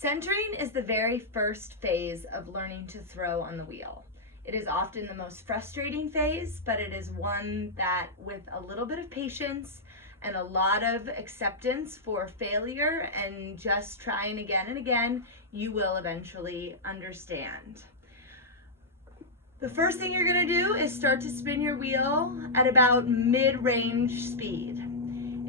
Centering is the very first phase of learning to throw on the wheel. It is often the most frustrating phase, but it is one that, with a little bit of patience and a lot of acceptance for failure and just trying again and again, you will eventually understand. The first thing you're going to do is start to spin your wheel at about mid-range speed.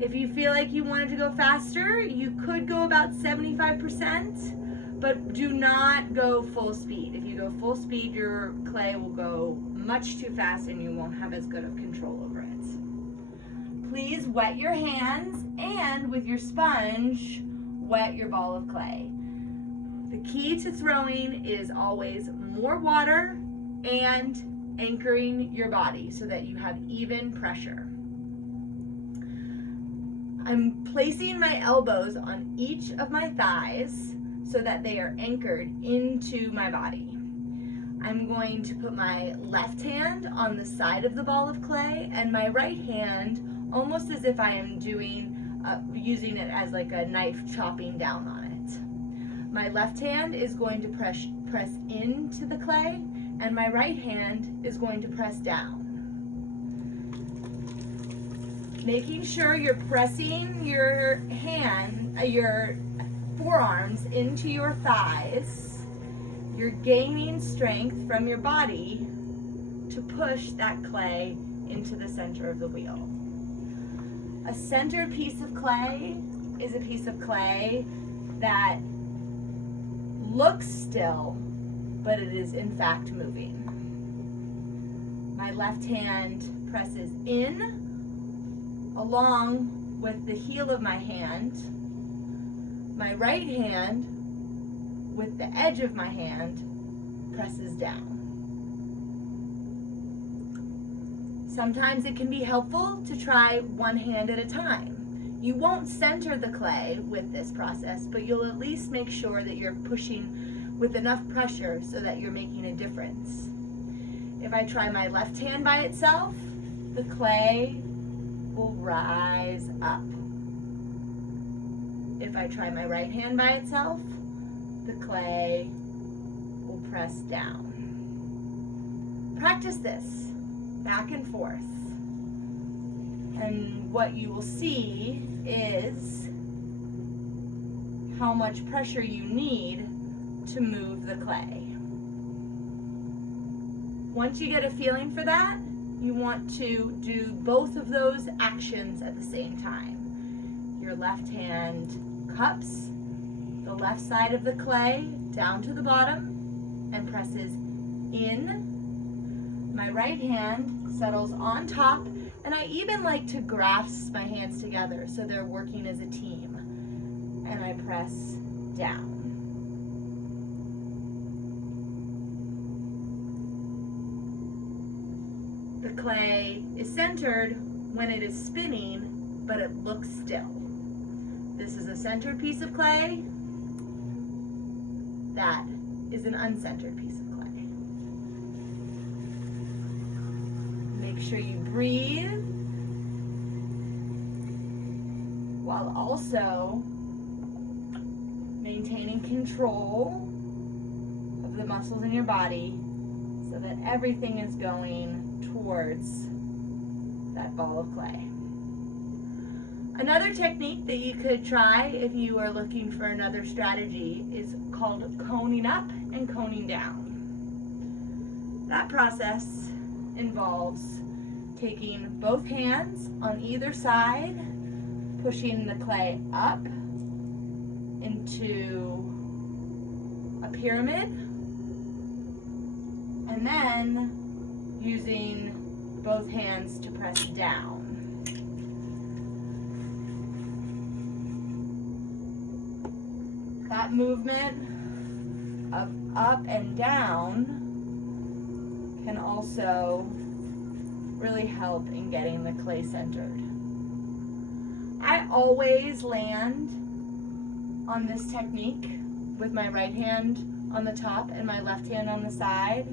If you feel like you wanted to go faster, you could go about 75%, but do not go full speed. If you go full speed, your clay will go much too fast and you won't have as good of control over it. Please wet your hands, and with your sponge, wet your ball of clay. The key to throwing is always more water and anchoring your body so that you have even pressure. I'm placing my elbows on each of my thighs so that they are anchored into my body. I'm going to put my left hand on the side of the ball of clay and my right hand almost as if I am using it as like a knife chopping down on it. My left hand is going to press into the clay and my right hand is going to press down. Making sure you're pressing your forearms into your thighs. You're gaining strength from your body to push that clay into the center of the wheel. A centered piece of clay is a piece of clay that looks still, but it is in fact moving. My left hand presses in along with the heel of my hand. My right hand, with the edge of my hand, presses down. Sometimes it can be helpful to try one hand at a time. You won't center the clay with this process, but you'll at least make sure that you're pushing with enough pressure so that you're making a difference. If I try my left hand by itself, the clay will rise up. If I try my right hand by itself, the clay will press down. Practice this back and forth. And what you will see is how much pressure you need to move the clay. Once you get a feeling for that, you want to do both of those actions at the same time. Your left hand cups the left side of the clay down to the bottom and presses in. My right hand settles on top, and I even like to grasp my hands together so they're working as a team. And I press down. The clay is centered when it is spinning, but it looks still. This is a centered piece of clay. That is an uncentered piece of clay. Make sure you breathe while also maintaining control of the muscles in your body so that everything is going towards that ball of clay. Another technique that you could try if you are looking for another strategy is called coning up and coning down. That process involves taking both hands on either side, pushing the clay up into a pyramid, and then using both hands to press down. That movement of up and down can also really help in getting the clay centered. I always land on this technique with my right hand on the top and my left hand on the side,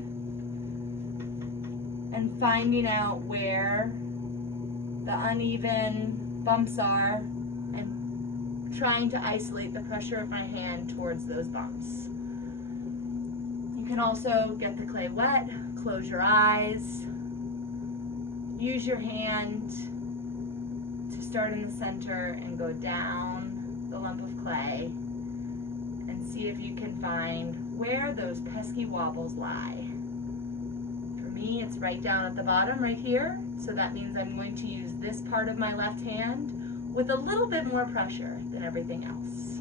and finding out where the uneven bumps are and trying to isolate the pressure of my hand towards those bumps. You can also get the clay wet, close your eyes, use your hand to start in the center and go down the lump of clay and see if you can find where those pesky wobbles lie. For me, it's right down at the bottom right here, so that means I'm going to use this part of my left hand with a little bit more pressure than everything else.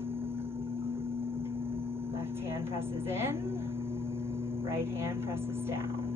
Left hand presses in, right hand presses down.